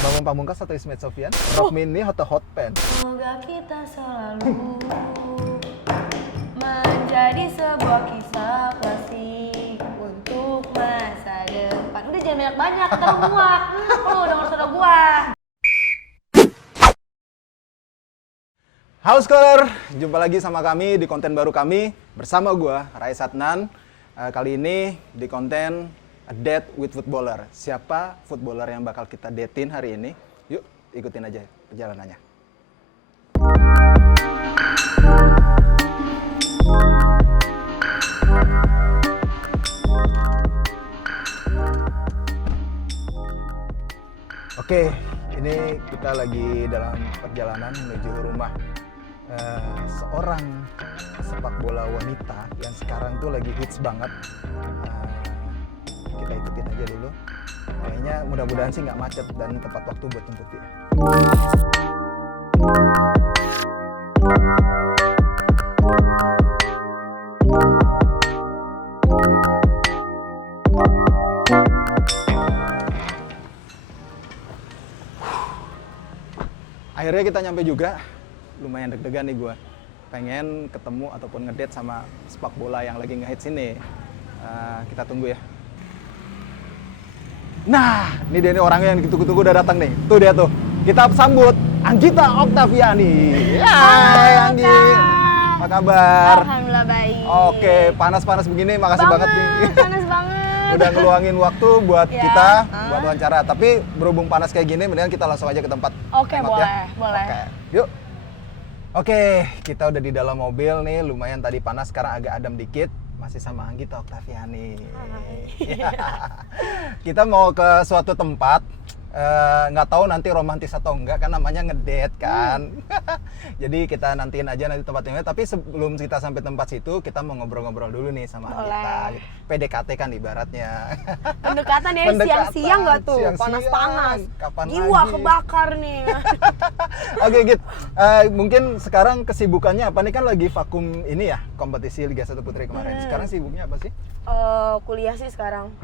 Bambang Pamungkas atau Ismet Sofyan? Rock Mini atau Hot Pen? Semoga kita selalu menjadi sebuah kisah klasik untuk masa depan. Udah jangan banyak-banyak, ntar muak. Denger suara gua. Halo Scholar, jumpa lagi sama kami di konten baru kami bersama gua Rais Adnan. Kali ini di konten A Date with Footballer. Siapa footballer yang bakal kita datein hari ini? Yuk ikutin aja perjalanannya. Oke, ini kita lagi dalam perjalanan menuju rumah seorang sepak bola wanita yang sekarang tuh lagi hits banget. Kita ikutin aja dulu. Kayaknya mudah-mudahan sih nggak macet dan tepat waktu buat jemput dia. Akhirnya kita nyampe juga. Lumayan deg-degan nih gue. Pengen ketemu ataupun ngedate sama sepak bola yang lagi ngehits ini. Kita tunggu ya. Nah, ini dia nih orangnya yang ditunggu-tunggu udah datang nih. Tuh dia tuh. Kita sambut Anggita Oktaviani. Hai Anggi. Apa kabar? Alhamdulillah baik. Oke, panas-panas begini makasih banget nih. Panas banget. Udah ngeluangin waktu buat Ya, kita buat wawancara. Tapi berhubung panas kayak gini, mendingan kita langsung aja ke tempat. Oke, hemat boleh, ya. boleh. Oke, yuk. Oke, kita udah di dalam mobil nih. Lumayan tadi panas, sekarang agak adem dikit. Masih sama Anggita Oktaviani. Kita mau ke suatu tempat. Nggak tahu nanti romantis atau enggak, kan namanya ngedate kan. Jadi kita nantiin aja nanti tempatnya. Tapi sebelum kita sampai tempat situ, kita mau ngobrol-ngobrol dulu nih sama Anggita. PDKT kan ibaratnya. Pendekatan ya, siang-siang nggak tuh? Siang-siang. Panas-panas. Kapan Jiwa lagi? kebakar nih. Oke Git, mungkin sekarang kesibukannya apa nih, kan lagi vakum ini ya, kompetisi Liga 1 Putri kemarin. Sekarang sibuknya apa sih? Kuliah sih sekarang.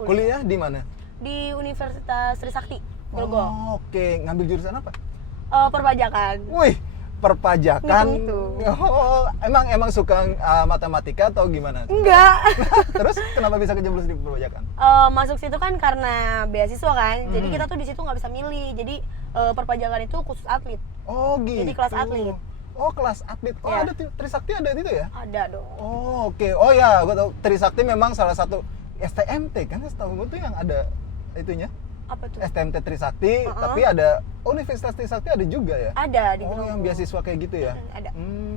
Kuliah di mana? Di Universitas Trisakti, Grogol. Oh, oke, ngambil jurusan apa? Perpajakan. Wih, perpajakan. Ngitung-ngitung. Oh, emang suka matematika atau gimana? Enggak. Terus kenapa bisa kejeblos di perpajakan? Masuk situ kan karena beasiswa kan. Jadi kita tuh di situ nggak bisa milih. Jadi perpajakan itu khusus atlet. Oh, gitu. Jadi kelas atlet. Oh, kelas atlet. Oh, Iya. ada Trisakti ada itu ya? Ada dong. Oh, oke. Oh ya, gue tahu Trisakti memang salah satu STMT kan, setahu gue tuh yang ada itunya. Apa tuh? STMT Trisakti, tapi ada Universitas Trisakti ada juga ya? Ada di Oh, Grogol. yang beasiswa kayak gitu ya? Ada.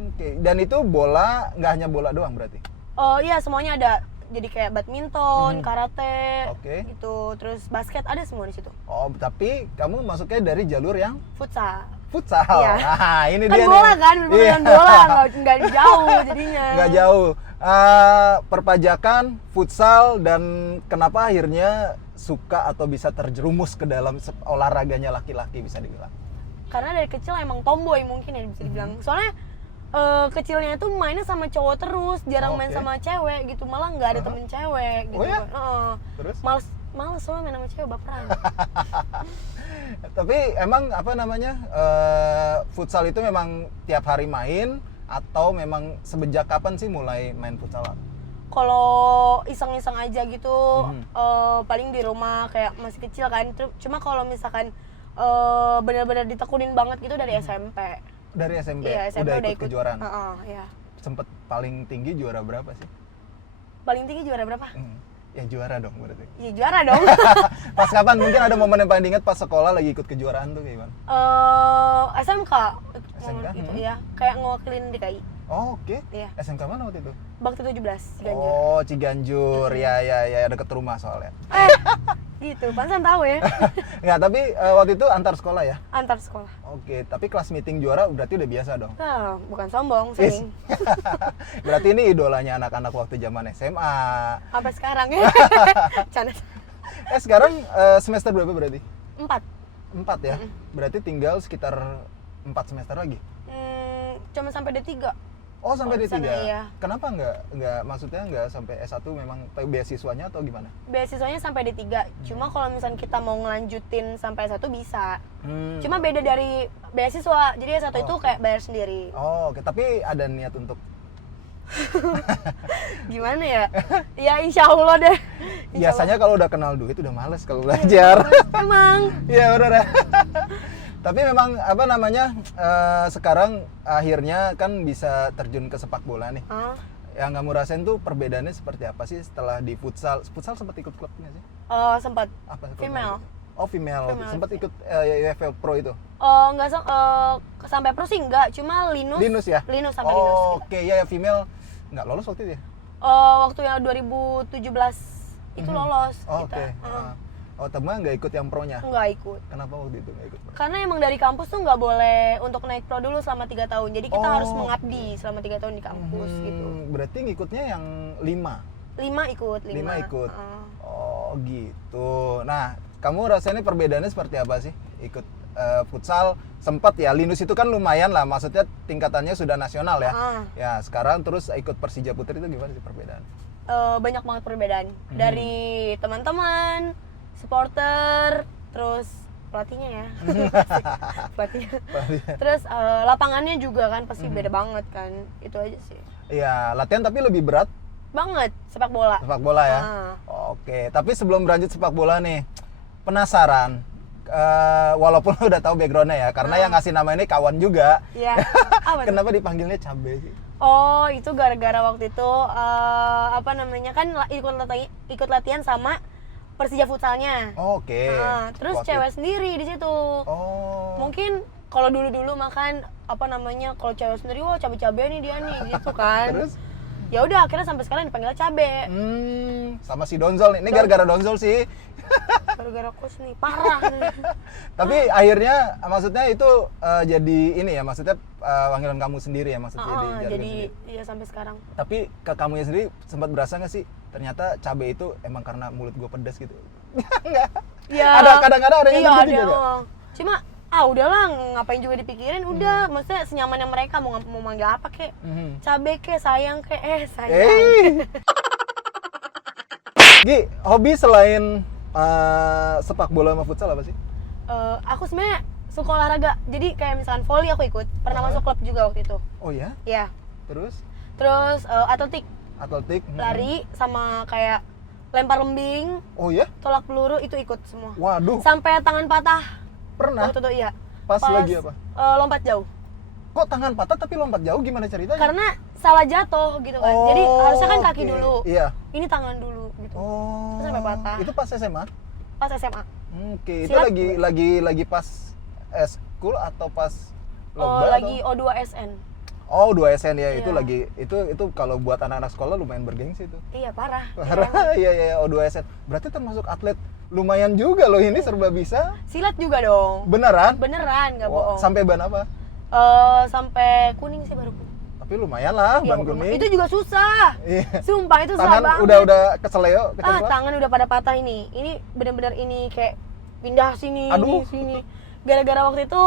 Oke. Dan itu bola, nggak hanya bola doang berarti? Oh iya, semuanya ada. Jadi kayak badminton, karate, Oke. gitu. Terus basket ada semua di situ. Oh, tapi kamu masuknya dari jalur yang Futsal. futsal. Iya. Nah, ini Kan dia bola nih. kan, Iya. bukan bola, nggak jauh jadinya. Nggak jauh. Perpajakan, futsal, dan kenapa akhirnya suka atau bisa terjerumus ke dalam olahraganya laki-laki bisa dibilang? Karena dari kecil emang tomboy mungkin ya bisa dibilang. Soalnya kecilnya itu mainnya sama cowok terus, jarang main Oke. sama cewek gitu, malah nggak ada temen cewek gitu. Oh ya? Terus? Males soalnya main sama cewek baperan. Tapi emang apa namanya, futsal itu memang tiap hari main atau memang sejak kapan sih mulai main futsal? Kalau iseng-iseng aja gitu, paling di rumah kayak masih kecil kan. Cuma kalau misalkan benar-benar ditekunin banget gitu dari SMP. Dari SMP? Iya, SMP udah ikut kejuaraan? Iya. Sempet paling tinggi juara berapa sih? Paling tinggi juara berapa? Ya juara dong berarti. Ya juara dong. Pas kapan? Mungkin ada momen yang paling diingat pas sekolah lagi ikut kejuaraan tuh kayak gimana? SMK. SMK, Gitu ya. Kayak ngewakilin DKI. Oh, oke. Iya. SMK mana waktu itu? Bakti 17 Ciganjur. Oh, Ciganjur. Ya deket rumah soalnya. Gitu, pantesan tahu ya. Enggak, tapi waktu itu antar sekolah ya? Antar sekolah. Oke, tapi kelas meeting juara berarti udah biasa dong? Nah, bukan sombong, sering. Berarti ini idolanya anak-anak waktu zaman SMA. Sampai sekarang ya. Canda. Sekarang semester berapa berarti? 4. 4 ya? Berarti tinggal sekitar 4 semester lagi? Cuma sampai D3. Oh, sampai Kalau di D3. sana, iya. Kenapa nggak maksudnya nggak sampai S1 memang beasiswanya atau gimana? Beasiswanya sampai D3. Cuma kalau misalnya kita mau ngelanjutin sampai S1 bisa. Hmm. Cuma beda dari beasiswa. Jadi S1 itu Oke. kayak bayar sendiri. Oh, oke. Tapi ada niat untuk Gimana ya? Ya insya Allah deh. Insya biasanya kalau udah kenal duit udah males kalau belajar. Allah. Emang. Iya benar ya. Tapi memang apa namanya sekarang akhirnya kan bisa terjun ke sepak bola nih. Ah, Yang kamu rasain tuh perbedaannya seperti apa sih setelah di futsal? Futsal sempat ikut klub nggak sih? sempat. Apa? klub Female. apa? Oh female. Female, Sempat iya. ikut UEFA Pro itu? Nggak sampai pro sih enggak, cuma Linus. Linus ya? Linus sampai Linus. Oh, Kita. oke ya female nggak lolos waktu itu ya? Waktu yang 2017 itu lolos Oh, kita. oke. Oh teman nggak ikut yang pro-nya? Nggak ikut. Kenapa waktu itu nggak ikut pro? Karena emang dari kampus tuh nggak boleh untuk naik pro dulu selama 3 tahun. Jadi kita Oh. harus mengabdi selama 3 tahun di kampus gitu. Berarti ngikutnya yang 5? 5 ikut, 5. 5 ikut. Oh gitu. Nah, kamu rasanya perbedaannya seperti apa sih? Ikut futsal sempat ya, Linus itu kan lumayan lah, maksudnya tingkatannya sudah nasional ya. Ya, sekarang terus ikut Persija Putri itu gimana sih perbedaan? Banyak banget perbedaan. Dari teman-teman, supporter, terus pelatihnya ya. Pelatihnya. Terus lapangannya juga kan pasti beda banget kan. Itu aja sih. Iya, latihan tapi lebih berat Banget sepak bola. sepak bola ya. Oke, tapi sebelum berlanjut sepak bola nih, penasaran. Walaupun udah tahu backgroundnya ya, karena yang ngasih nama ini kawan juga. Iya. Apa tuh? Kenapa dipanggilnya Cabe sih? Oh, itu gara-gara waktu itu apa namanya kan ikut latihan sama Persija futsalnya. Oke. Terus Waktu- cewek sendiri di situ. Oh. Mungkin kalau dulu-dulu makan apa namanya kalau cewek sendiri wah cabe-cabe nih dia nih gitu kan. Terus? Ya udah akhirnya sampai sekarang dipanggil cabe. Sama si Donzol nih. Ini gara-gara Donzol sih. Gara-gara kos nih parah. Tapi akhirnya maksudnya itu jadi ini ya, maksudnya panggilan kamu sendiri ya maksudnya di Jadi iya sampai sekarang. Tapi ke kamunya sendiri sempat berasa nggak sih ternyata cabe itu emang karena mulut gue pedas gitu? Enggak. Ya, Ada kadang-kadang ada yang iya, gitu ada. juga. Cuma udahlah ngapain juga dipikirin, udah maksudnya senyamannya mereka mau manggil apa kek. Cabe kek, sayang kek, sayang. Gi, hobi selain sepak bola sama futsal apa sih? Aku sebenarnya suka olahraga. Jadi kayak misalkan volley aku ikut. Pernah masuk klub juga waktu itu. Oh ya? Ya. Terus Terus atletik, atletik? lari sama kayak lempar lembing, Oh ya? tolak peluru itu ikut semua. Waduh, Sampai tangan patah. pernah? Waktu itu iya. Pas lagi apa? Lompat jauh. Kok tangan patah tapi lompat jauh, gimana ceritanya? Karena salah jatuh gitu kan. Jadi harusnya kan kaki oke. dulu. Iya. Ini tangan dulu gitu. Oh. Terus sampai patah. Itu pas SMA? Pas SMA. Oke, itu Silat lagi pas school atau pas lomba Lagi atau? O2SN. Oh, 2 SN ya. Itu Iya. lagi itu kalau buat anak-anak sekolah lumayan bergengsi itu. Iya parah. Parah. Iya O2 SN. Berarti termasuk atlet lumayan juga loh, ini serba bisa. Silat juga dong. Beneran? Beneran nggak Wah, bohong. sampai ban apa? Sampai kuning sih baru kuning. Tapi lumayan lah Iya, ban kuning. itu juga susah. Iya. Sumpah itu susah Tangan banget. udah keseleo, kecewa. Tangan udah pada patah ini. Ini bener-bener ini kayak pindah sini, Aduh. ini, sini. Gara-gara waktu itu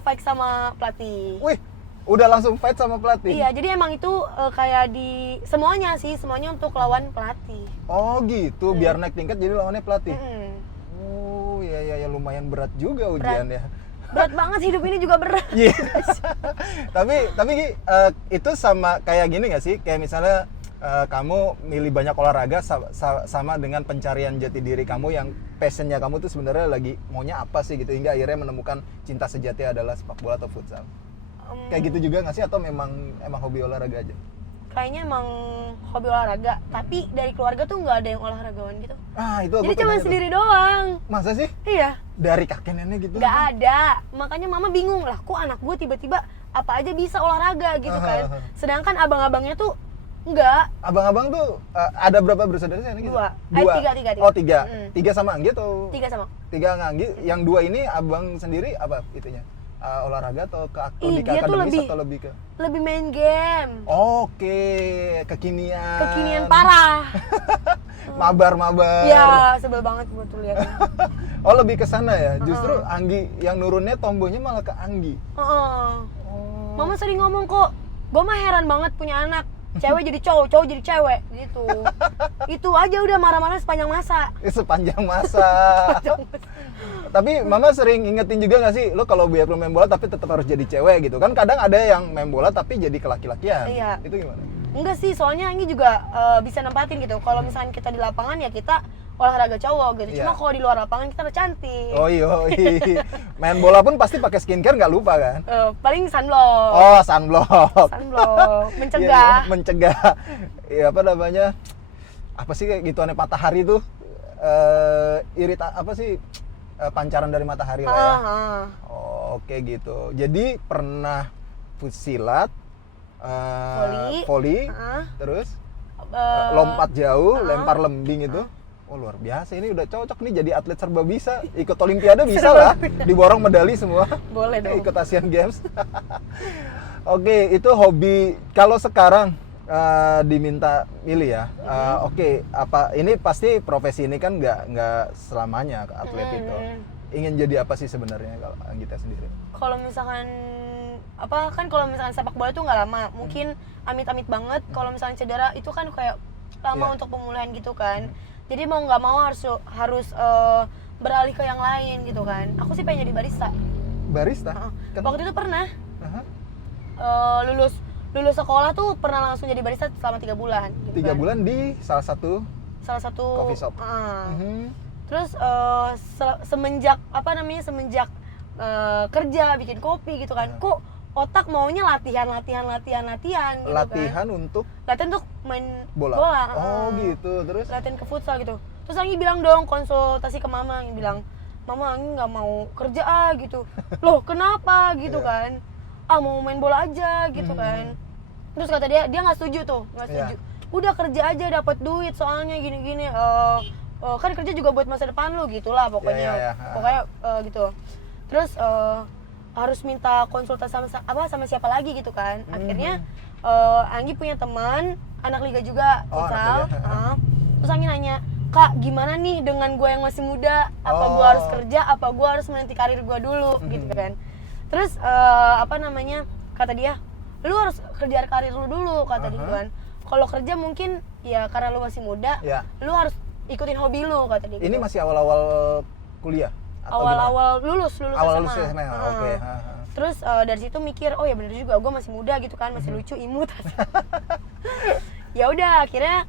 fight sama pelatih. Wih, udah langsung fight sama pelatih. Iya, jadi emang itu kayak di semuanya untuk lawan pelatih. Oh gitu, biar naik tingkat jadi lawannya pelatih. Mm-mm. Oh ya lumayan berat juga ujiannya. Berat banget hidup ini juga berat. Iya. tapi Gi, itu sama kayak gini nggak sih? Kayak misalnya kamu milih banyak olahraga sama dengan pencarian jati diri kamu yang passionnya kamu tuh sebenarnya lagi maunya apa sih gitu hingga akhirnya menemukan cinta sejati adalah sepak bola atau futsal. Kayak gitu juga nggak sih atau memang hobi olahraga aja? Kayaknya emang hobi olahraga, tapi dari keluarga tuh nggak ada yang olahragawan gitu. Ah itu aku Jadi cuma pengen tuh. sendiri doang. Masa sih? Iya. Dari kakek nenek gitu? Nggak ada. Makanya mama bingung lah, kok anak gue tiba-tiba apa aja bisa olahraga gitu kan. Sedangkan abang-abangnya tuh enggak. Abang-abang tuh ada berapa bersaudara sih? Gitu? Dua. Tiga. Tiga. Oh tiga. Tiga sama Anggi atau? Tiga sama. Tiga sama Anggi. Yang dua ini abang sendiri apa itunya? Olahraga atau lebih ke dia tuh akademis atau lebih ke? Lebih main game. Oke, kekinian. Kekinian parah. Mabar. Iya, sebel banget gue tuh liatnya. Oh lebih ke sana ya. Justru Anggi yang nurunnya tombonya malah ke Anggi. Heeh. Oh. Mama sering ngomong kok, Gue mah heran banget punya anak cewek jadi cowok jadi cewek gitu. Itu aja udah marah-marah sepanjang masa. Sepanjang masa. Tapi mama sering ingetin juga nggak sih, lo kalau biar lo main bola tapi tetap harus jadi cewek gitu kan? Kadang ada yang main bola tapi jadi kelaki-lakian. Iya. Itu gimana? Enggak sih, soalnya Anggi juga bisa nempatin gitu. Kalau misalnya kita di lapangan ya kita olahraga cowok gitu. Cuma Iya. kalau di luar lapangan kita udah cantik. Oh iya, main bola pun pasti pakai skincare nggak lupa kan? Paling sunblock. Oh, sunblock. Sunblock, Iya, mencegah. mencegah. Iya, apa namanya? Apa sih kayak gituannya matahari tuh? Apa sih? Pancaran dari matahari lah ya. Oh, oke gitu. Jadi pernah silat, volley, terus lompat jauh, lempar lembing itu. Oh luar biasa, ini udah cocok nih jadi atlet serba bisa. Ikut olimpiade bisa lah, diborong medali semua. Boleh dong. Ikut Asian Games. Oke, itu hobi. Kalau sekarang diminta milih ya, oke, apa ini pasti profesi ini kan nggak selamanya atlet itu. Ingin jadi apa sih sebenarnya kalau Anggita sendiri? Kalau misalkan kalau misalkan sepak bola itu nggak lama, mungkin amit-amit banget. Kalau misalkan cedera itu kan kayak lama untuk pemulihan gitu kan. Jadi mau nggak mau harus beralih ke yang lain gitu kan. Aku sih pengen jadi barista. Barista? Waktu itu pernah lulus sekolah tuh pernah langsung jadi barista selama 3 bulan. Gitu 3 kan. bulan di salah satu coffee shop. Terus semenjak kerja bikin kopi gitu kan, kok otak maunya latihan gitu Latihan kan. untuk Latihan untuk main bola. bola. Oh gitu, terus? Latihan ke futsal gitu. Terus Anggi bilang dong, konsultasi ke mama, Anggi bilang, "Mama, Anggi nggak mau kerja gitu." Loh, kenapa gitu kan? Mau main bola aja gitu kan. Terus kata dia nggak setuju tuh, nggak setuju. Udah kerja aja, dapat duit soalnya gini-gini. Kan kerja juga buat masa depan lu gitulah pokoknya. Pokoknya gitu. Terus harus minta konsultasi sama siapa lagi gitu kan. Akhirnya Anggi punya teman anak liga juga futsal. Terus Anggi nanya, "Kak, gimana nih dengan gue yang masih muda? Apa gue harus kerja? Apa gue harus menanti karir gue dulu?" gitu kan. Terus kata dia, "Lu harus kejar karir lu dulu," kata dia kan. Kalau kerja mungkin ya karena lu masih muda, lu harus ikutin hobi lu, kata dia. Ini gitu. masih awal-awal kuliah? Awal-awal lulus SMA. Oke. Terus dari situ mikir, oh ya bener juga, gue masih muda gitu kan, masih lucu, imut. Ya udah, akhirnya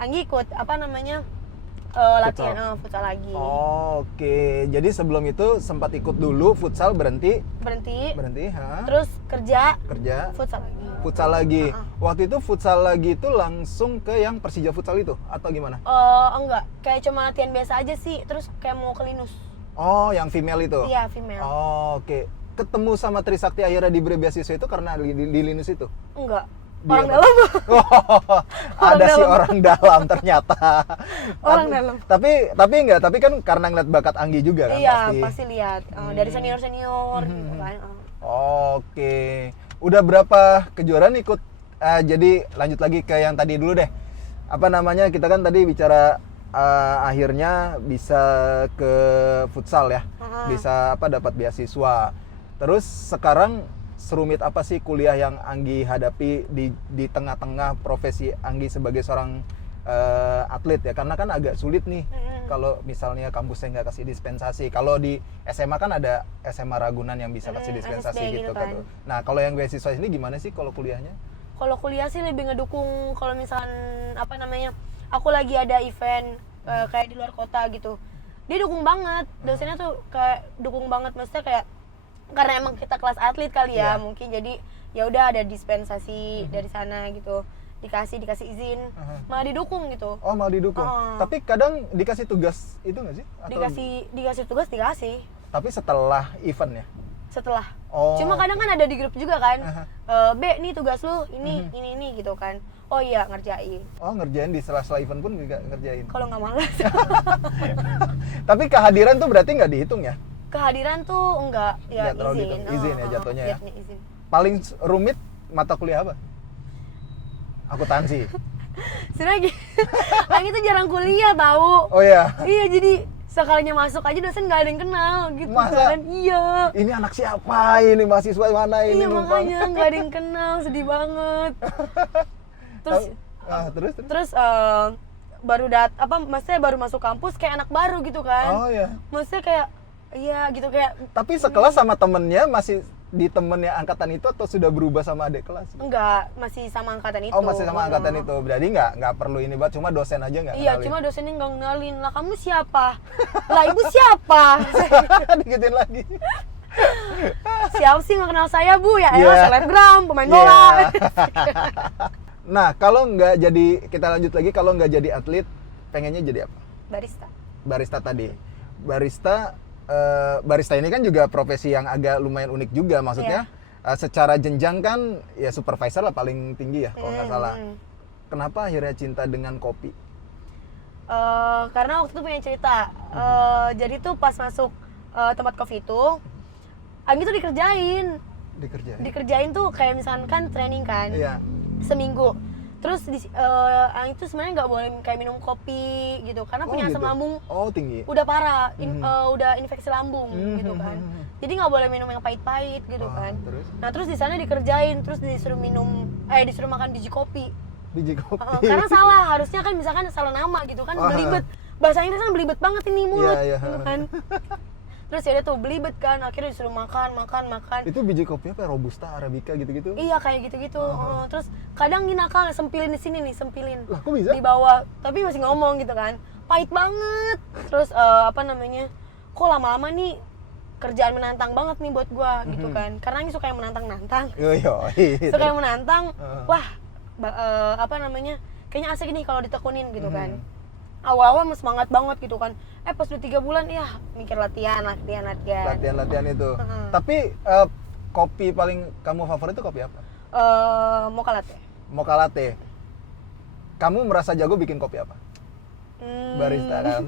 Anggi ikut latihan futsal lagi. Oke, jadi sebelum itu sempat ikut dulu futsal, berhenti. Terus kerja futsal lagi. Waktu itu futsal lagi itu langsung ke yang Persija futsal itu atau gimana? Enggak, kayak cuma latihan biasa aja sih, terus kayak mau ke Linus. Oh, yang female itu? Iya, female. Oke. Ketemu sama Trisakti akhirnya diberi beasiswa itu karena di Linus itu? Enggak. Orang dalam. Ada si orang dalam ternyata. Orang dalam. Tapi kan karena ngeliat bakat Anggi juga kan. Iya, pasti lihat dari senior gitu kan. Oke. Udah berapa kejuaraan ikut? Jadi lanjut lagi ke yang tadi dulu deh. Kita kan tadi bicara akhirnya bisa ke futsal ya. Bisa dapat beasiswa. Terus sekarang serumit apa sih kuliah yang Anggi hadapi di tengah-tengah profesi Anggi sebagai seorang atlet ya? Karena kan agak sulit nih kalau misalnya kampusnya nggak kasih dispensasi. Kalau di SMA kan ada SMA Ragunan yang bisa kasih dispensasi SSD gitu kan. Nah kalau yang beasiswa ini gimana sih kalau kuliahnya? Kalau kuliah sih lebih ngedukung kalau misalkan aku lagi ada event kayak di luar kota gitu. Dia dukung banget, dosennya tuh kayak dukung banget, maksudnya kayak karena emang kita kelas atlet kali ya, mungkin jadi ya udah ada dispensasi dari sana gitu, dikasih izin, malah didukung gitu. Oh malah didukung. Tapi kadang dikasih tugas itu nggak sih? Atau Dikasih tugas dikasih. Tapi setelah event ya? Setelah. Cuma kadang kan ada di grup juga kan. B nih tugas lu ini gitu kan. Oh iya ngerjain. Oh ngerjain di sela-sela event pun juga ngerjain. Kalau nggak malas. Tapi kehadiran tuh berarti nggak dihitung ya? Kehadiran tuh enggak, ya izin. Izin ya jatuhnya ya. Izin. Paling rumit mata kuliah apa? Akuntansi. Sebenarnya Anggi tuh jarang kuliah tahu. Oh ya. Iya, jadi sekalinya masuk aja dosen nggak ada yang kenal gitu. Masa? Kan. Iya. Ini anak siapa? Ini mahasiswa mana ini? Iya numpang? makanya nggak ada yang kenal, sedih banget. Terus Terus? maksudnya baru masuk kampus kayak anak baru gitu kan. Oh ya. Maksudnya kayak iya gitu kayak Tapi sekelas sama temennya masih di temennya angkatan itu atau sudah berubah sama adik kelas? enggak, masih sama angkatan itu. Oh masih sama angkatan itu, berarti nggak perlu ini banget, cuma dosen aja nggak Iya, kenalin. cuma dosennya nggak kenalin. Lah kamu siapa? Lah ibu siapa? Digituin lagi. Siapa sih nggak kenal saya bu? Ya Iya. elah selebgram, pemain Iya. bola. Nah kalau nggak jadi, kita lanjut lagi, kalau nggak jadi atlet, pengennya jadi apa? Barista. Barista tadi. Barista ini kan juga profesi yang agak lumayan unik juga, maksudnya secara jenjang kan ya supervisor lah paling tinggi ya kalau nggak salah. Kenapa akhirnya cinta dengan kopi? Karena waktu itu punya cerita. Jadi tuh pas masuk tempat kopi itu, Anggi tuh dikerjain tuh kayak misalkan training kan, Iya. seminggu. Terus Anggi tuh sebenarnya nggak boleh kayak minum kopi gitu, karena punya asam gitu. lambung Oh tinggi. udah parah, udah infeksi lambung gitu kan. Jadi nggak boleh minum yang pahit-pahit gitu kan. Terus? Nah terus di sana dikerjain, terus disuruh makan biji kopi. Biji kopi. Karena salah, harusnya kan misalkan salah nama gitu kan, belibet. Bahasa Inggris kan belibet banget ini mulut, Iya, iya. gitu kan. Terus ya udah tuh belibet kan, akhirnya disuruh makan. Itu biji kopi apa? Robusta, arabica gitu-gitu? Iya kayak gitu-gitu. Terus kadang gini nakal sempilin di sini nih, Lah kok bisa? di bawah, tapi masih ngomong gitu kan, pahit banget. Terus kok lama-lama nih kerjaan menantang banget nih buat gua gitu kan, karena ini suka yang menantang-nantang. Suka yang menantang, wah kayaknya asik nih kalau ditekunin gitu kan. Awal-awal semangat banget gitu kan, pas udah 3 bulan ya mikir latihan itu. Tapi kopi paling kamu favorit itu kopi apa? Mocha latte. Mocha latte. Kamu merasa jago bikin kopi apa? Barista kan?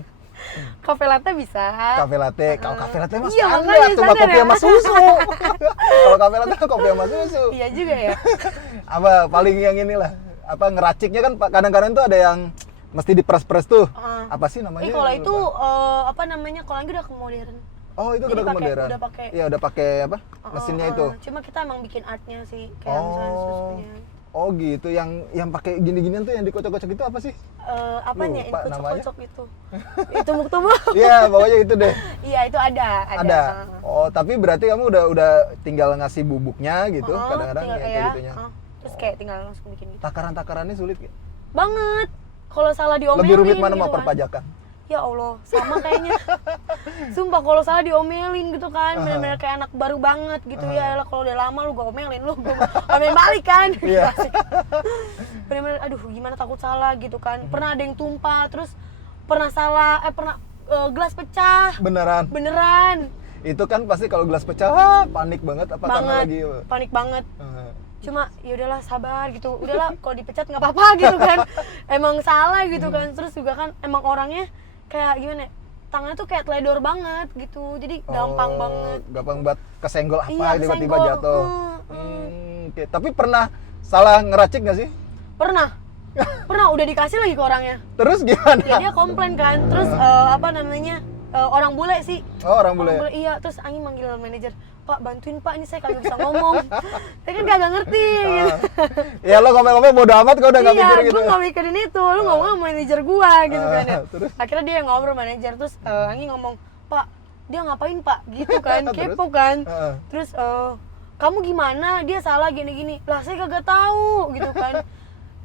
Cafe latte bisa. Kafe latte. Kalau kafe latte mas Iya, standar, makanya cuma standar kopi ya. sama susu. Kalau kafe latte kopi sama susu. Iya juga ya. Apa paling yang inilah? Apa ngeraciknya kan kadang-kadang tuh ada yang mesti diperes-peres tuh. Apa sih namanya? Kalau itu Lupa. kalau Anggi udah ke modern. Oh itu Jadi udah kemoderan. Iya udah pakai apa? Mesinnya itu. Cuma kita emang bikin artnya sih, kayak misalnya susunya. Oh gitu, yang pakai gini-ginian tuh yang dikocok-kocok itu apa sih? Apanya? Lupa Yang namanya. kocok-kocok itu. Itu tumbuk. Iya, pokoknya itu deh. Iya, itu ada. Oh, tapi berarti kamu udah tinggal ngasih bubuknya gitu, kadang-kadang ya kayak gitunya. Terus kayak tinggal langsung bikin gitu. Takaran-takarannya sulit gak? Banget. Kalau salah diomelin Lebih rumit mana gitu mau kan. perpajakan? Ya Allah, sama kayaknya. Sumpah kalau salah diomelin gitu kan, benar-benar kayak anak baru banget gitu ya. Lah kalau udah lama lu gua omelin, lu gua omelin balik kan. Iya. Benar-benar aduh gimana takut salah gitu kan. Pernah ada yang tumpah, terus pernah salah gelas pecah. Beneran. Itu kan pasti kalau gelas pecah panik banget apa karena lagi Panik banget. Cuma ya udahlah sabar gitu. Udahlah kalau dipecat nggak apa-apa gitu kan. Emang salah gitu kan. Terus juga kan emang orangnya kayak gimana ya, tangannya tuh kayak teledor banget gitu, jadi gampang banget. Gampang banget kesenggol apa Iya, tiba-tiba kesenggol. jatuh. Oke. Tapi pernah salah ngeracik nggak sih? Pernah udah dikasih lagi ke orangnya. Terus gimana? Ya dia komplain kan, terus orang bule sih. Oh orang bule. Iya, terus Anggi manggil manajer, Pak bantuin Pak, ini saya kagak bisa ngomong. Saya kan kagak ngerti. Gitu. Ya lo ngomel-ngomel bodo amat kau udah nggak mikir gitu. Iya, gue nggak mikirin itu, lu ngomong sama manajer gua gitu kan ya. Terus? Akhirnya dia yang ngobrol manajer, terus Anggi ngomong, Pak dia ngapain Pak gitu kan, Terus? kepo kan. Terus kamu gimana, dia salah gini-gini. Lah saya kagak tahu gitu kan.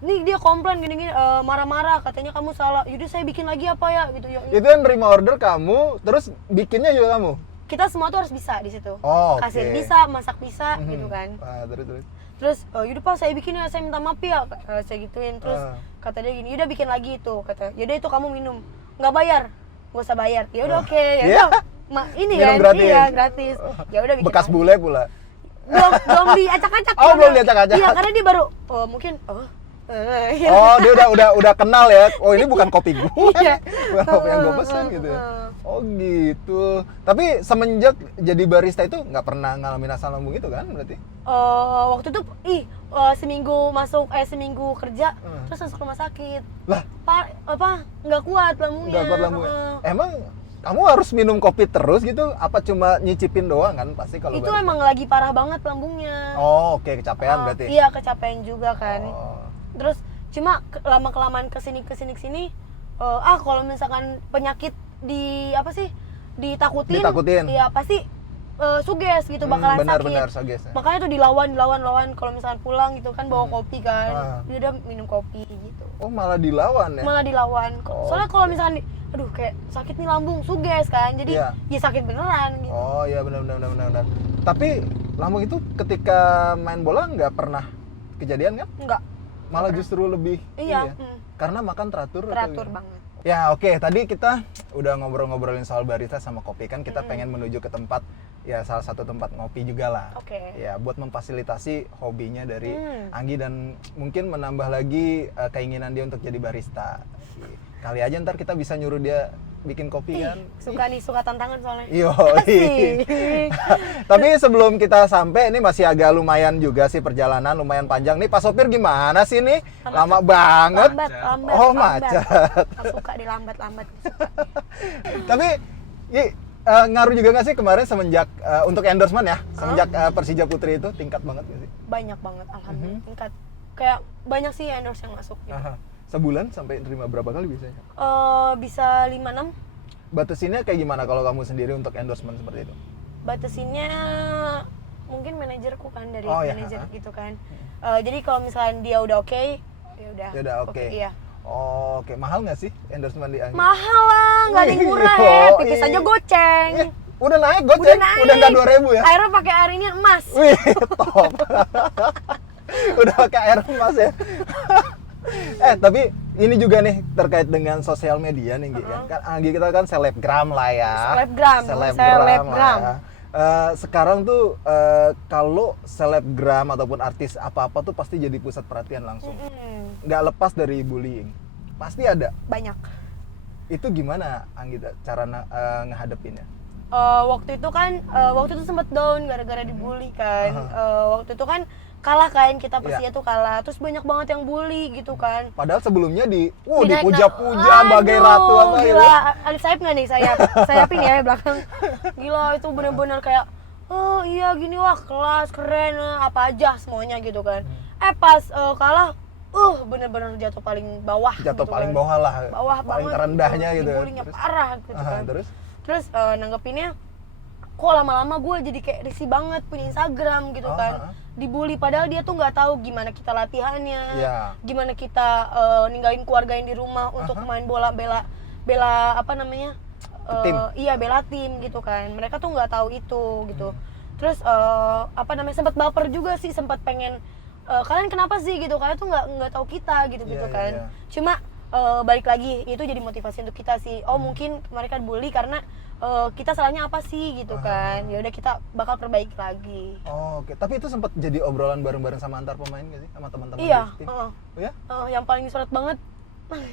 Nih dia komplain gini-gini, marah-marah, katanya kamu salah. Yaudah saya bikin lagi apa ya gitu. Itu yang nerima order kamu, terus bikinnya juga kamu? Kita semua tuh harus bisa di situ. Oh, oke. Kasir bisa, masak bisa gitu kan. Terus. Terus yaudah Pak saya bikin ya, saya minta maaf ya, saya gituin. Terus kata dia gini, yaudah bikin lagi itu, kata. Yaudah itu kamu minum, nggak bayar, nggak usah bayar. Ya udah oke, ya udah. Ini minum kan, gratis. iya gratis. Ya udah bikin. Bekas lagi. bule pula. Belum diacak-acak. Oh, belum diacak-acak. Iya, karena dia baru mungkin iya. Oh, dia udah kenal ya. Oh, ini bukan kopi gue. Iya. Bukan kopi yang gue pesen gitu ya. Oh, gitu. Tapi semenjak jadi barista itu nggak pernah ngalamin asam lambung itu kan berarti? Waktu itu seminggu kerja terus masuk rumah sakit. Lah, nggak kuat lambungnya. nggak kuat lambungnya. Emang kamu harus minum kopi terus gitu? Apa cuma nyicipin doang kan? Pasti kalau Itu barista. emang lagi parah banget lambungnya. Oh, oke, kecapean berarti. Iya, kecapean juga kan. Oh. Terus cuma lama-kelamaan kesini kalau misalkan penyakit ditakutin. Iya, pasti suges gitu, bakalan sakit. Benar suges. Makanya tuh dilawan kalau misalkan pulang gitu kan bawa kopi kan. Dia udah minum kopi gitu. Oh, malah dilawan ya? Malah dilawan. Oh, Soalnya kalau misalkan aduh kayak sakit nih lambung, suges kan. Jadi Iya. ya sakit beneran gitu. Oh iya benar. Tapi lambung itu ketika main bola nggak pernah kejadian kan? Enggak, Malah justru lebih iya, ini ya? Karena makan teratur. atau teratur gimana? banget. Ya oke, tadi kita udah ngobrolin soal barista sama kopi kan, kita pengen menuju ke tempat ya salah satu tempat ngopi juga lah. Oke. Ya buat memfasilitasi hobinya dari Anggi dan mungkin menambah lagi keinginan dia untuk jadi barista. Kali aja ntar kita bisa nyuruh dia bikin kopi kan. Suka tantangan soalnya. Iya. Asik. Tapi sebelum kita sampai, ini masih agak lumayan juga sih perjalanan, lumayan panjang. Nih Pak sopir gimana sih nih? Lama banget. Lambat. Oh, macet. Suka dilambat-lambat. Tapi ngaruh juga nggak sih kemarin semenjak untuk endorsement ya, semenjak Persija Putri itu tingkat banget nggak sih? Banyak banget alhamdulillah. Tingkat kayak banyak sih endorse yang masuk gitu. Aha. Sebulan sampai terima berapa kali biasanya? Bisa 5-6. Batasinnya kayak gimana kalau kamu sendiri untuk endorsement seperti itu? Batasinnya mungkin manajerku kan dari Oh, ya. manajer gitu kan. Jadi kalau misalnya dia udah oke, ya udah. Ya udah oke. Iya. Oh, oke, mahal nggak sih endorsement di Anggi? Mahal lah, nggak ada yang murah Wih, ya. oh, Tipis iya. aja goceng. Udah naik goceng? Udah nggak 2.000 ya? Airnya pakai air ini emas. Wih, top. Udah pakai air emas ya. Tapi ini juga nih terkait dengan sosial media nih, Gi. Kan Anggi kita kan selebgram lah ya. Selebgram. lah ya. Sekarang tuh kalau selebgram ataupun artis apa-apa tuh pasti jadi pusat perhatian langsung. Nggak lepas dari bullying. Pasti ada. Banyak. Itu gimana Anggi cara ngehadepinnya? Waktu itu sempet down gara-gara dibully kan. Waktu itu kan kalah kan, kita Persija tuh kalah, terus banyak banget yang bully gitu kan. Padahal sebelumnya Dinaik- dipuja-puja bagai Aduh, ratu apa gitu. gila, ada sayap nggak nih sayapin ya belakang. Gila itu bener-bener kayak oh iya gini wah kelas keren apa aja semuanya gitu kan. Pas kalah bener-bener jatuh paling bawah. Jatuh gitu paling kan. bawah lah. Bawah paling banget terendahnya gitu. Dibulinya parah gitu kan. Terus Nanggepinnya kok lama-lama gue jadi kayak risih banget punya Instagram gitu kan. Dibully padahal dia tuh nggak tahu gimana kita latihannya, gimana kita ninggalin keluarga yang di rumah untuk main bola bela apa namanya tim. Iya bela tim gitu kan. Mereka tuh nggak tahu itu gitu. Terus sempat baper juga sih, sempat pengen kalian kenapa sih gitu, kalian tuh nggak tahu kita gitu kan. Cuma balik lagi itu jadi motivasi untuk kita sih. Mungkin mereka bully karena kita salahnya apa sih gitu kan. Ya udah kita bakal perbaiki lagi. Oke. Tapi itu sempat jadi obrolan bareng-bareng sama antar pemain nggak sih, sama teman-teman Iya. di tim? Oh ya? Yang paling disorot banget.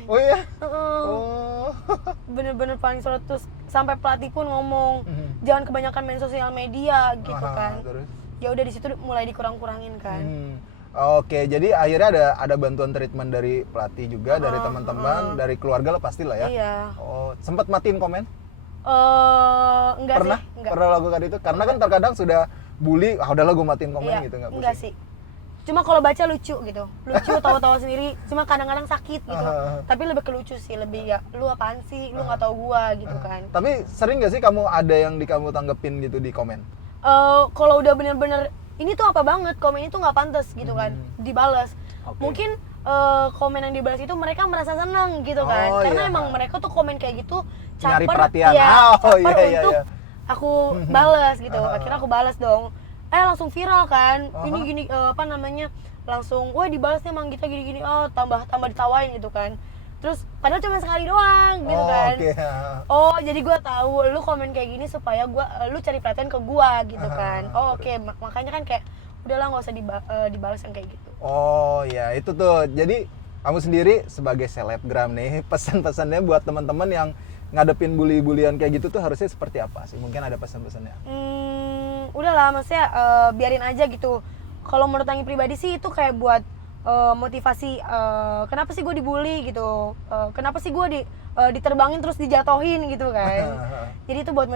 Oh iya. Oh. Bener-bener paling sorot, terus sampai pelatih pun ngomong jangan kebanyakan main sosial media gitu kan. Terus? Ya udah di situ mulai dikurang-kurangin kan. Oke, jadi akhirnya ada bantuan treatment dari pelatih juga, dari teman-teman, dari keluarga lah pastilah ya. Iya. Oh, sempat matiin komen? Enggak Pernah? sih, enggak. Pernah lakukan itu? Karena kan terkadang sudah bully, udahlah gue matiin komen gitu, nggak enggak sih. Cuma kalau baca lucu gitu, tawa-tawa sendiri. Cuma kadang-kadang sakit gitu. Tapi lebih ke lucu sih, lebih ya lu apaan sih, lu nggak tahu gua gitu kan. Tapi sering nggak sih kamu ada yang kamu tanggepin gitu di komen? Kalau udah bener-bener ini tuh apa banget, komen itu nggak pantas gitu kan, dibales. Mungkin komen yang dibalas itu mereka merasa senang gitu kan, karena emang mereka tuh komen kayak gitu nyari caper, perhatian. untuk aku balas gitu. Akhirnya aku balas dong. Langsung viral kan. Ini gini langsung wah dibalasnya emang kita gini-gini, tambah ditawain gitu kan. Terus padahal cuma sekali doang gitu kan. Jadi gue tahu lu komen kayak gini supaya lu cari perhatian ke gue gitu kan. Makanya kan kayak udahlah nggak usah dibalas yang kayak gitu. Itu tuh. Jadi kamu sendiri sebagai selebgram nih, pesan-pesannya buat teman-teman yang ngadepin bully-bulian kayak gitu tuh harusnya seperti apa sih? Mungkin ada pesan-pesannya? Udahlah, maksudnya biarin aja gitu. Kalau menurut Anggi pribadi sih itu kayak buat motivasi. Kenapa sih gue dibully gitu? Kenapa sih gue diterbangin terus dijatohin gitu kan. Jadi itu buat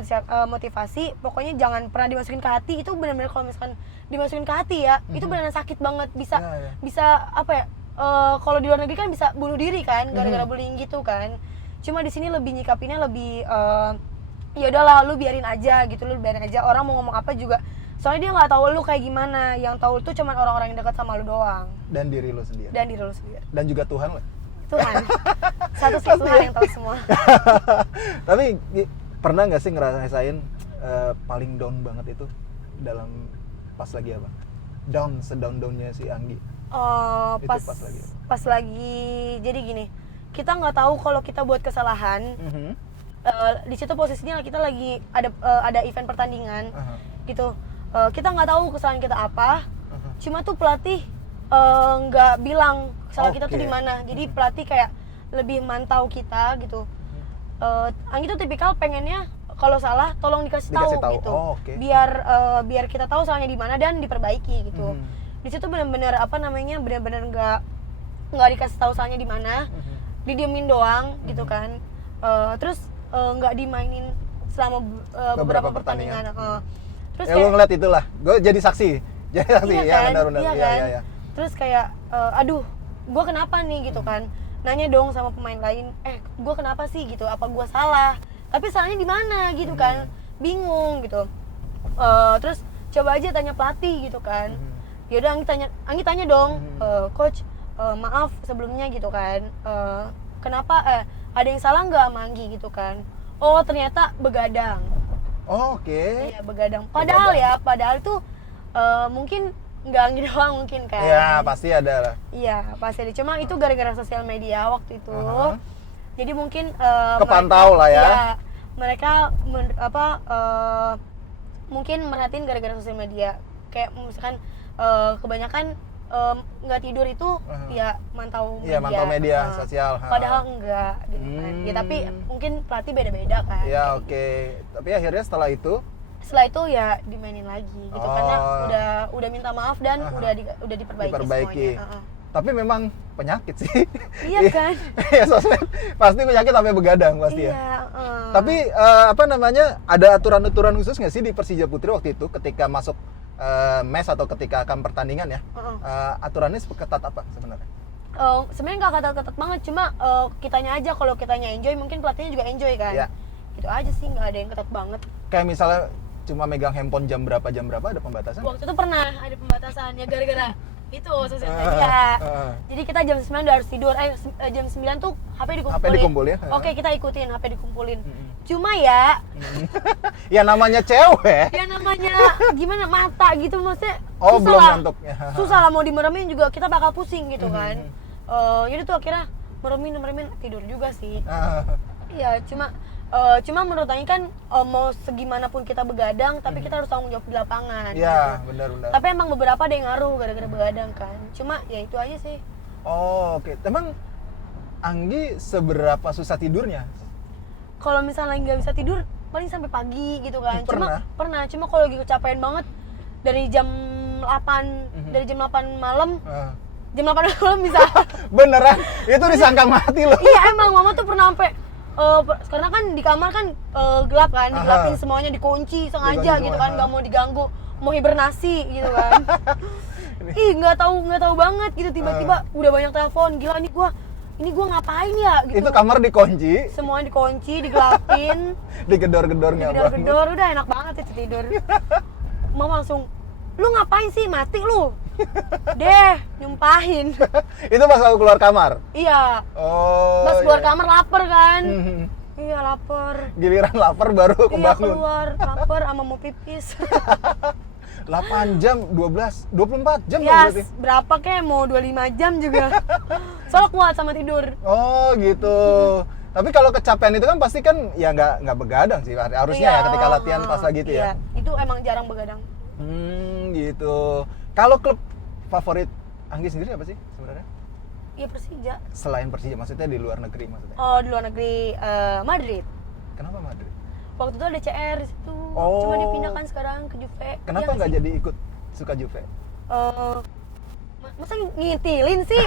motivasi, pokoknya jangan pernah dimasukin ke hati. Itu benar-benar kalau misalkan dimasukin ke hati ya, itu benar-benar sakit banget, bisa apa ya, kalau di luar negeri kan bisa bunuh diri kan gara-gara bullying gitu kan. Cuma di sini lebih nyikapinnya lebih ya udahlah, lu biarin aja gitu, lu biarin aja, orang mau ngomong apa juga, soalnya dia nggak tahu lu kayak gimana. Yang tahu itu cuma orang-orang yang dekat sama lu doang, dan diri lu sendiri, dan juga Tuhan lah. Tuhan satu Tuhan yang tahu semua. Tapi pernah nggak sih ngerasain paling down banget itu dalam pas lagi apa? Down, sedown-downnya si Anggi. Pas lagi jadi gini, kita nggak tahu kalau kita buat kesalahan. Di situ posisinya kita lagi ada event pertandingan gitu. Kita nggak tahu kesalahan kita apa. Cuma tuh pelatih nggak bilang kesalahan kita tuh di mana. Jadi pelatih kayak lebih mantau kita gitu. Anggi tuh tipikal pengennya kalau salah tolong dikasih tahu gitu. Biar kita tahu salahnya di mana dan diperbaiki gitu. Di situ benar-benar benar-benar nggak dikasih tahu salahnya di mana. Didiemin doang gitu kan. Terus nggak dimainin selama beberapa pertandingan. Terus ya lu ngeliat itulah, gue jadi saksi. Iya ya kan? benar-benar. Iya kan? Ya. Terus kayak aduh, gue kenapa nih gitu kan? Nanya dong sama pemain lain, gue kenapa sih gitu? Apa gue salah? Tapi salahnya di mana gitu kan? Bingung gitu. Terus coba aja tanya pelatih gitu kan. Yaudah Anggi tanya dong, coach, maaf sebelumnya gitu kan. Kenapa ada yang salah nggak sama Anggi gitu kan? Oh ternyata begadang. Oke. Iya begadang. Padahal tuh mungkin nggak Anggi doang mungkin kan. Iya pasti ada lah. Iya pasti ada. Cuma itu gara-gara sosial media waktu itu. Jadi mungkin kepantau lah ya. Iya, mereka mungkin merhatiin gara-gara sosial media. Kayak misalkan kebanyakan nggak tidur itu ya mantau media. Iya mantau media sosial. Padahal enggak gitu kan. Ya tapi mungkin pelatih beda-beda kan. Ya oke. Tapi akhirnya setelah itu ya dimainin lagi gitu karena udah minta maaf dan udah diperbaiki semuanya. Tapi memang penyakit sih. Iya kan? Ya sosmed pasti penyakit sampai begadang pasti ya. Tapi ada aturan-aturan khusus nggak sih di Persija Putri waktu itu ketika masuk mes atau ketika akan pertandingan ya? Aturannya ketat apa sebenarnya? Sebenarnya nggak ketat-ketat banget, cuma kitanya aja, kalau kitanya enjoy mungkin pelatihnya juga enjoy kan. Ya. Gitu aja sih, nggak ada yang ketat banget. Kayak misalnya cuma megang handphone jam berapa ada pembatasan? Waktu itu pernah ada pembatasan ya gara-gara itu sosial media. Jadi kita jam 9 udah harus tidur. Jam 9 tuh HP dikumpulin. Oke, kita ikutin, HP dikumpulin. Cuma ya ya namanya cewek. Ya namanya gimana, mata gitu maksudnya. Belum ngantuk. Susah lah mau dimeremin juga, kita bakal pusing gitu kan. Jadi tuh akhirnya meremin tidur juga sih. Iya, cuma menurut Anggi kan mau segimanapun kita begadang, tapi kita harus tanggung jawab di lapangan. Iya, gitu. benar. Tapi emang beberapa ada yang ngaruh gara-gara begadang kan. Cuma ya itu aja sih. Oke. Emang Anggi seberapa susah tidurnya? Kalau misalnya nggak bisa tidur, paling sampai pagi gitu kan. Pernah? Cuma kalau lagi kecapean banget dari jam 8 malam. Jam 8 malam bisa. Beneran? Itu disangka mati loh. Iya, emang mama tuh pernah sampai karena kan di kamar kan gelap kan, digelapin semuanya, dikunci sengaja gitu kan, nggak mau diganggu, mau hibernasi gitu kan. Nggak tahu banget gitu, tiba-tiba udah banyak telepon, gila ini gua ngapain ya gitu. Itu kamar dikunci, semuanya dikunci, digelapin, digedor-gedor nggak bangun. digedor-gedor, udah enak banget itu tidur. Mama langsung, lu ngapain sih, mati lu. Deh, nyumpahin. Itu pas aku keluar kamar? Iya. Pas keluar kamar lapar kan. Iya, lapar. Giliran lapar baru kebangun. Iya, keluar lapar sama mau pipis. 8 jam, 24 jam berarti? Berapa kek, mau 25 jam juga. Soalnya kuat sama tidur. Oh gitu. Tapi kalau kecapean itu kan pasti kan ya nggak begadang sih harusnya ya ketika latihan pas lagi itu ya. Itu emang jarang begadang. Gitu. Kalau klub favorit Anggi sendiri apa sih sebenarnya? Iya, Persija. Selain Persija, maksudnya di luar negeri maksudnya? Oh, di luar negeri Madrid. Kenapa Madrid? Waktu itu ada CR di situ. Cuma dipindahkan sekarang ke Juve. Kenapa nggak jadi ikut suka Juve? Masa ngintilin sih?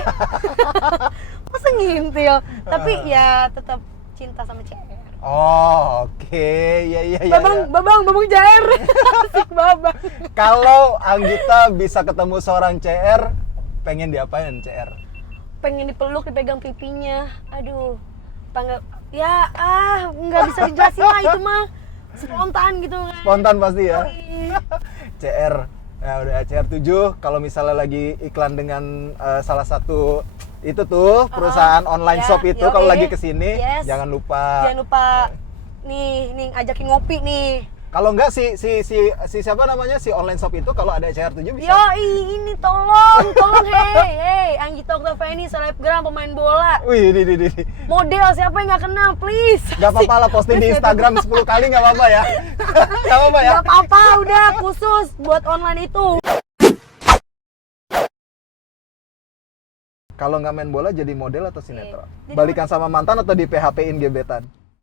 Masa ngintil? Tapi ya tetap cinta sama CR. Oh, oke. Iya. Babang Jair. Asik Babang. Kalau Anggita bisa ketemu seorang CR, pengen diapain CR? Pengen dipeluk, dipegang pipinya. Aduh. Nggak bisa dijelasin lah itu mah. Spontan gitu kan. Spontan pasti ya. Yoi. CR. Ya udah CR7 kalau misalnya lagi iklan dengan salah satu itu tuh perusahaan online ya, shop itu yoi. kalau lagi kesini Yes. jangan lupa nih ajaki ngopi nih. kalau enggak si siapa namanya si online shop itu kalau ada CR7 bisa. Ini tolong hey Anggita Octaviani selebgram pemain bola. Wih, di. Model siapa yang nggak kenal please. Gak apa-apa lah posting di Instagram 10 kali gak apa-apa ya. Gak apa-apa ya. Gak apa-apa udah khusus buat online itu. Kalau nggak main bola jadi model atau sinetron? Jadi- Balikan sama mantan atau di PHP-in gebetan?